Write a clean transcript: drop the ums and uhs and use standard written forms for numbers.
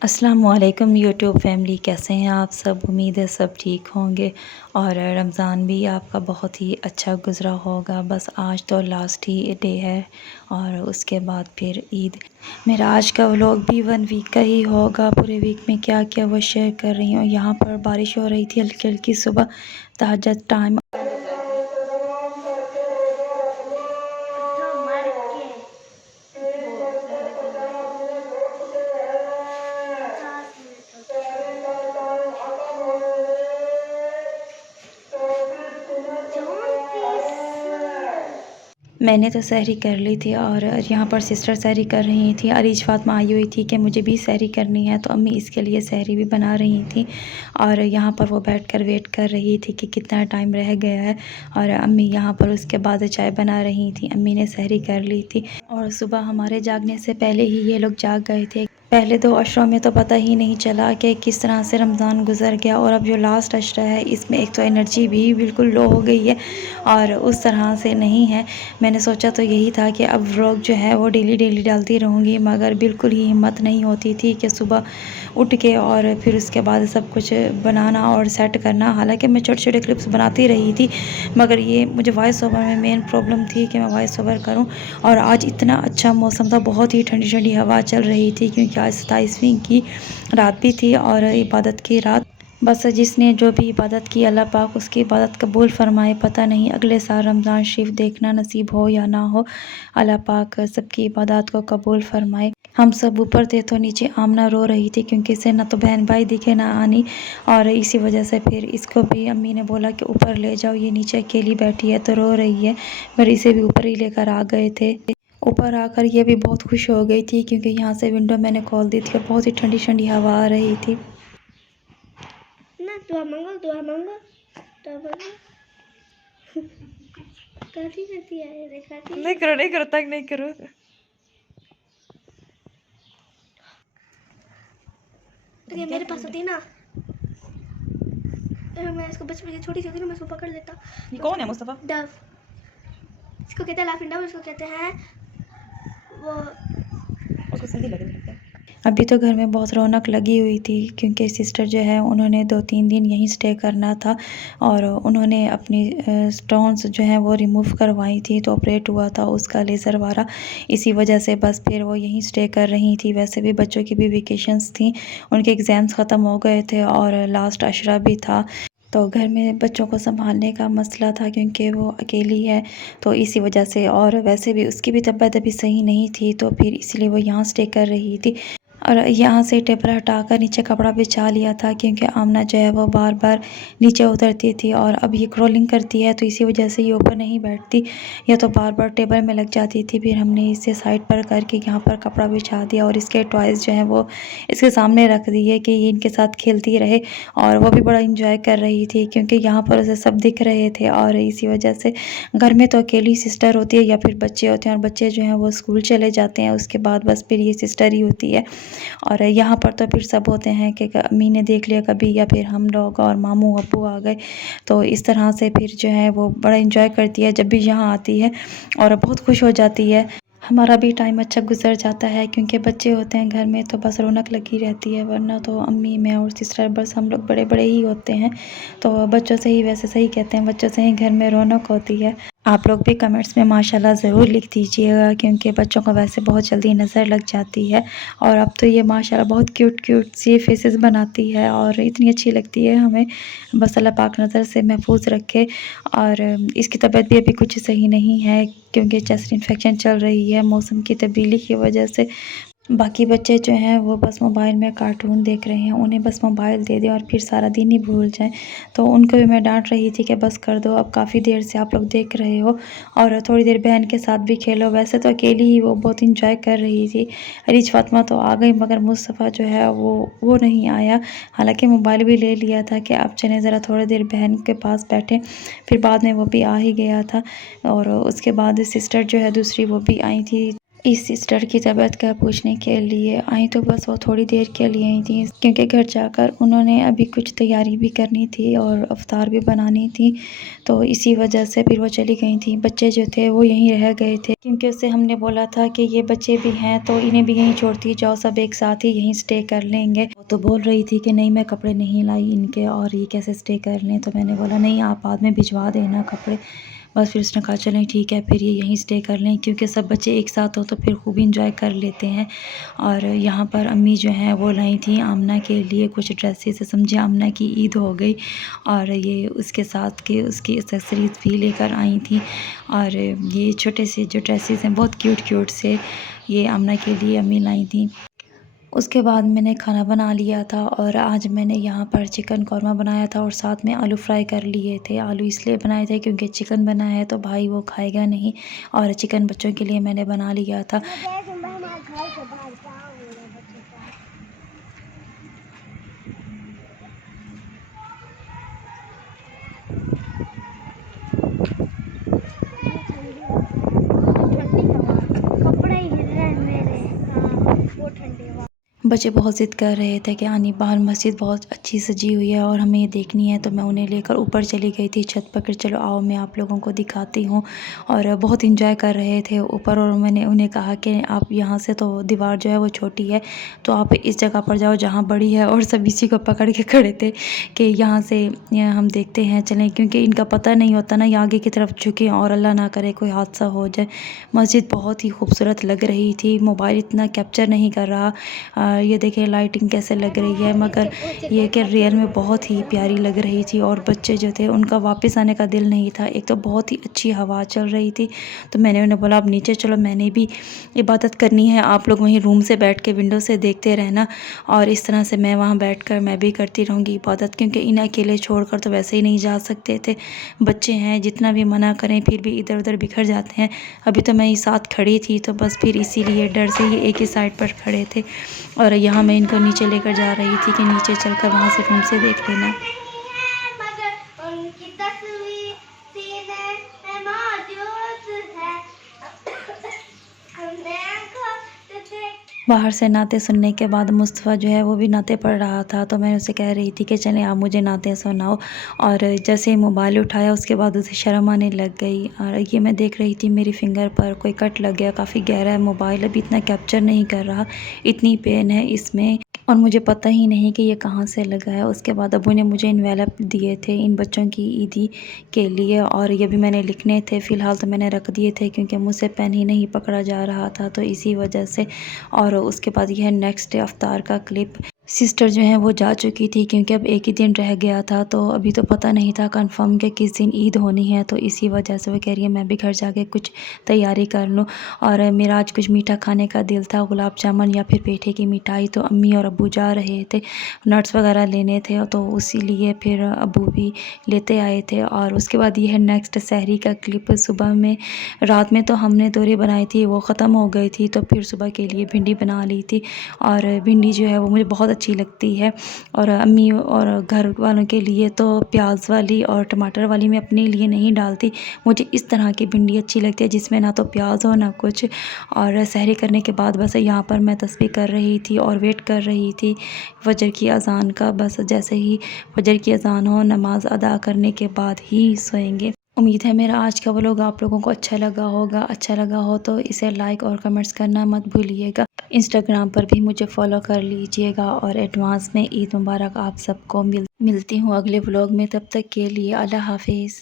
अस्सलामुअलैकुम YouTube family, कैसे हैं आप सब। उम्मीद है सब ठीक होंगे और रमज़ान भी आपका बहुत ही अच्छा गुज़रा होगा। बस आज तो लास्ट ही डे है और उसके बाद फिर ईद। मेरा आज का व्लॉग भी 1 वीक का ही होगा। पूरे वीक में क्या क्या वो शेयर कर रही हूँ। यहाँ पर बारिश हो रही थी हल्की हल्की सुबह तहज्जुद टाइम। मैंने तो सहरी कर ली थी और यहाँ पर सिस्टर सहरी कर रही थी। अरीज फातिमा आई हुई थी कि मुझे भी सहरी करनी है, तो अम्मी इसके लिए सहरी भी बना रही थी और यहाँ पर वो बैठकर वेट कर रही थी कि कितना टाइम रह गया है। और अम्मी यहाँ पर उसके बाद चाय बना रही थी। अम्मी ने सहरी कर ली थी और सुबह हमारे जागने से पहले ही ये लोग जाग गए थे। पहले 2 अशरों में तो पता ही नहीं चला कि किस तरह से रमज़ान गुजर गया, और अब जो लास्ट अशरा है इसमें एक तो एनर्जी भी बिल्कुल लो हो गई है और उस तरह से नहीं है। मैंने सोचा तो यही था कि अब व्लॉग जो है वो डेली डेली डालती रहूँगी, मगर बिल्कुल ही हिम्मत नहीं होती थी कि सुबह उठ के और फिर उसके बाद सब कुछ बनाना और सेट करना। हालांकि मैं छोटे छोटे क्लिप्स बनाती रही थी, मगर ये मुझे वॉइस ओवर में मेन प्रॉब्लम थी कि मैं वॉइस ओवर करूं। और आज इतना अच्छा मौसम था, बहुत ही ठंडी ठंडी हवा चल रही थी, क्योंकि आज 27वीं की रात भी थी और इबादत की रात। बस जिसने जो भी इबादत की अल्लाह पाक उसकी इबादत कबूल फ़रमाए। पता नहीं अगले साल रमज़ान शरीफ देखना नसीब हो या ना हो, अल्लाह पाक सबकी इबादत को कबूल फ़रमाए। हम सब ऊपर थे तो नीचे आमना रो रही थी, क्योंकि इसे ना तो बहन भाई दिखे ना आनी, और इसी वजह से फिर इसको भी अम्मी ने बोला कि ऊपर ले जाओ, ये नीचे अकेली बैठी है तो रो रही है। पर इसे भी ऊपर ही लेकर आ गए थे। ऊपर आकर ये भी बहुत खुश हो गई थी, क्योंकि यहाँ से विंडो मैंने खोल दी थी और बहुत ही ठंडी ठंडी हवा आ रही थी ना। दुआ मांगो काफी करती है, दिखाती नहीं करो तंग नहीं करो। अगर मेरे पास होती ना, अगर मैं इसको बचपन की छोटी सी होती ना, मैं इसको पकड़ लेता। ये कौन है मुस्तफ़ा? डव, इसको कहते हैं लाफिंग डव, इसको कहते हैं वो। उसको सर्दी लग रही है। अभी तो घर में बहुत रौनक लगी हुई थी, क्योंकि सिस्टर जो है उन्होंने 2-3 दिन यहीं स्टे करना था और उन्होंने अपनी स्टोन्स जो हैं वो रिमूव करवाई थी, तो ऑपरेट हुआ था उसका लेज़र वाला। इसी वजह से बस फिर वो यहीं स्टे कर रही थी। वैसे भी बच्चों की भी वेकेशंस थी, उनके एग्ज़ाम्स ख़त्म हो गए थे और लास्ट अशरा भी था, तो घर में बच्चों को संभालने का मसला था, क्योंकि वो अकेली है तो इसी वजह से। और वैसे भी उसकी भी तबीयत अभी सही नहीं थी, तो फिर इसलिए वो यहाँ स्टे कर रही थी। और यहाँ से टेबल हटाकर नीचे कपड़ा बिछा लिया था, क्योंकि आमना जो है वो बार बार नीचे उतरती थी और अब ये क्रॉलिंग करती है, तो इसी वजह से ये ऊपर नहीं बैठती, या तो बार बार टेबल में लग जाती थी। फिर हमने इसे साइड पर करके यहाँ पर कपड़ा बिछा दिया और इसके टॉयज़ जो हैं वो इसके सामने रख दिए कि ये इनके साथ खेलती रहे। और वो भी बड़ा इंजॉय कर रही थी, क्योंकि यहाँ पर उसे सब दिख रहे थे। और इसी वजह से घर में तो अकेली सिस्टर होती है या फिर बच्चे होते हैं, और बच्चे जो हैं वो स्कूल चले जाते हैं, उसके बाद बस फिर ये सिस्टर ही होती है। और यहाँ पर तो फिर सब होते हैं कि अम्मी ने देख लिया कभी, या फिर हम लोग और मामू अब्बू आ गए, तो इस तरह से फिर जो है वो बड़ा इंजॉय करती है जब भी यहाँ आती है और बहुत खुश हो जाती है। हमारा भी टाइम अच्छा गुजर जाता है, क्योंकि बच्चे होते हैं घर में तो बस रौनक लगी रहती है, वरना तो अम्मी मैं और सिस्टर बस हम लोग बड़े बड़े ही होते हैं। तो बच्चों से ही, वैसे सही कहते हैं, बच्चों से ही घर में रौनक होती है। आप लोग भी कमेंट्स में माशाल्लाह ज़रूर लिख दीजिएगा, क्योंकि बच्चों को वैसे बहुत जल्दी नज़र लग जाती है। और अब तो ये माशाल्लाह बहुत क्यूट क्यूट सी फेसेस बनाती है और इतनी अच्छी लगती है हमें। बस अल्लाह पाक नज़र से महफूज रखे। और इसकी तबीयत भी अभी कुछ सही नहीं है, क्योंकि चेस्ट इन्फेक्शन चल रही है मौसम की तब्दीली की वजह से। बाकी बच्चे जो हैं वो बस मोबाइल में कार्टून देख रहे हैं, उन्हें बस मोबाइल दे दें और फिर सारा दिन ही भूल जाएं। तो उनको भी मैं डांट रही थी कि बस कर दो, अब काफ़ी देर से आप लोग देख रहे हो और थोड़ी देर बहन के साथ भी खेलो। वैसे तो अकेली ही वो बहुत इंजॉय कर रही थी। अरीज फातिमा तो आ गई, मगर मुस्तफ़ा जो है वो नहीं आया। हालांकि मोबाइल भी ले लिया था कि आप चलें ज़रा थोड़ी देर बहन के पास बैठें, फिर बाद में वो भी आ ही गया था। और उसके बाद सिस्टर जो है दूसरी वो भी आई थी, इस सिस्टर की तबीयत का पूछने के लिए आई, तो बस वो थोड़ी देर के लिए आई थी, क्योंकि घर जाकर उन्होंने अभी कुछ तैयारी भी करनी थी और अफ्तार भी बनानी थी, तो इसी वजह से फिर वो चली गई थी। बच्चे जो थे वो यहीं रह गए थे, क्योंकि उससे हमने बोला था कि ये बच्चे भी हैं तो इन्हें भी यहीं छोड़ती जाओ, सब एक साथ ही यहीं स्टे कर लेंगे। वो तो बोल रही थी कि नहीं मैं कपड़े नहीं लाई इनके और ये कैसे स्टे कर लें, तो मैंने बोला नहीं आप बाद में भिजवा देना कपड़े। बस फिर उसने कहा चलें ठीक है, फिर ये यहीं स्टे कर लें, क्योंकि सब बच्चे एक साथ हो तो फिर खूब इंजॉय कर लेते हैं। और यहाँ पर अम्मी जो हैं वो लाई थी आमना के लिए कुछ ड्रेसेस, समझे आमना की ईद हो गई, और ये उसके साथ के उसकी एक्सेसरीज भी लेकर आई थी। और ये छोटे से जो ड्रेसेस हैं बहुत क्यूट क्यूट से ये आमना के लिए अम्मी लाई थी। उसके बाद मैंने खाना बना लिया था, और आज मैंने यहाँ पर चिकन कौरमा बनाया था और साथ में आलू फ्राई कर लिए थे। आलू इसलिए बनाए थे क्योंकि चिकन बना है तो भाई वो खाएगा नहीं, और चिकन बच्चों के लिए मैंने बना लिया था। बच्चे बहुत ज़िद कर रहे थे कि आनी बाहर मस्जिद बहुत अच्छी सजी हुई है और हमें ये देखनी है, तो मैं उन्हें लेकर ऊपर चली गई थी छत पर कि चलो आओ मैं आप लोगों को दिखाती हूँ। और बहुत इंजॉय कर रहे थे ऊपर, और मैंने उन्हें कहा कि आप यहाँ से तो दीवार जो है वो छोटी है, तो आप इस जगह पर जाओ जहाँ बड़ी है, और सब इसी को पकड़ के खड़े थे कि यहाँ से हम देखते हैं चलें, क्योंकि इनका पता नहीं होता ना, ये आगे की तरफ झुके और अल्लाह ना करे कोई हादसा हो जाए। मस्जिद बहुत ही खूबसूरत लग रही थी, मोबाइल इतना कैप्चर नहीं कर रहा। ये देखिए लाइटिंग कैसे लग रही है, मगर ये कि रियल में बहुत ही प्यारी लग रही थी। और बच्चे जो थे उनका वापस आने का दिल नहीं था, एक तो बहुत ही अच्छी हवा चल रही थी, तो मैंने उन्हें बोला अब नीचे चलो, मैंने भी इबादत करनी है, आप लोग वहीं रूम से बैठ के विंडो से देखते रहना। और इस तरह से मैं वहाँ बैठकर मैं भी करती रहूँगी इबादत, क्योंकि इन्हें अकेले छोड़कर तो वैसे ही नहीं जा सकते थे। बच्चे हैं, जितना भी मना करें फिर भी इधर उधर बिखर जाते हैं। अभी तो मैं ही साथ खड़ी थी, तो बस फिर इसीलिए डर से ही एक ही साइड पर खड़े थे। और यहाँ मैं इनको नीचे लेकर जा रही थी कि नीचे चलकर वहाँ से रूम से देख लेना। बाहर से नाते सुनने के बाद मुस्तफ़ा जो है वो भी नाते पढ़ रहा था, तो मैं उसे कह रही थी कि चलें आप मुझे नाते सुनाओ। और जैसे ही मोबाइल उठाया उसके बाद उसे शर्म आने लग गई, और ये मैं देख रही थी मेरी फिंगर पर कोई कट लग गया, काफ़ी गहरा है मोबाइल, अभी इतना कैप्चर नहीं कर रहा, इतनी पेन है इसमें, और मुझे पता ही नहीं कि ये कहाँ से लगा है। उसके बाद अब्बू ने मुझे इन्वेलप दिए थे इन बच्चों की ईदी के लिए, और ये भी मैंने लिखने थे, फ़िलहाल तो मैंने रख दिए थे क्योंकि मुझसे पेन ही नहीं पकड़ा जा रहा था, तो इसी वजह से। और उसके बाद यह है नेक्स्ट डे अफ्तार का क्लिप। सिस्टर जो है वो जा चुकी थी क्योंकि अब एक ही दिन रह गया था, तो अभी तो पता नहीं था कंफर्म कि किस दिन ईद होनी है, तो इसी वजह से वो कह रही है मैं भी घर जाके कुछ तैयारी कर लूँ। और मेरा आज कुछ मीठा खाने का दिल था, गुलाब जामुन या फिर पेठे की मिठाई, तो अम्मी और अब्बू जा रहे थे, नट्स वगैरह लेने थे, तो इसीलिए फिर अब्बू भी लेते आए थे। और उसके बाद ये है नेक्स्ट सहरी का क्लिप। सुबह में रात में तो हमने तोरी बनाई थी, वो ख़त्म हो गई थी, तो फिर सुबह के लिए भिंडी बना ली थी, और भिंडी जो है वो मुझे बहुत अच्छी लगती है। और अम्मी और घर वालों के लिए तो प्याज वाली और टमाटर वाली मैं अपने लिए नहीं डालती, मुझे इस तरह की भिंडी अच्छी लगती है जिसमें ना तो प्याज हो ना कुछ। और सहरी करने के बाद बस यहाँ पर मैं तस्बीह कर रही थी और वेट कर रही थी फजर की अज़ान का। बस जैसे ही फजर की अज़ान हो, नमाज़ अदा करने के बाद ही सोएंगे। उम्मीद है मेरा आज का व्लॉग आप लोगों को अच्छा लगा होगा। अच्छा लगा हो तो इसे लाइक और कमेंट्स करना मत भूलिएगा। इंस्टाग्राम पर भी मुझे फॉलो कर लीजिएगा, और एडवांस में ईद मुबारक आप सबको। मिलती हूँ अगले व्लॉग में, तब तक के लिए अल्लाह हाफिज़।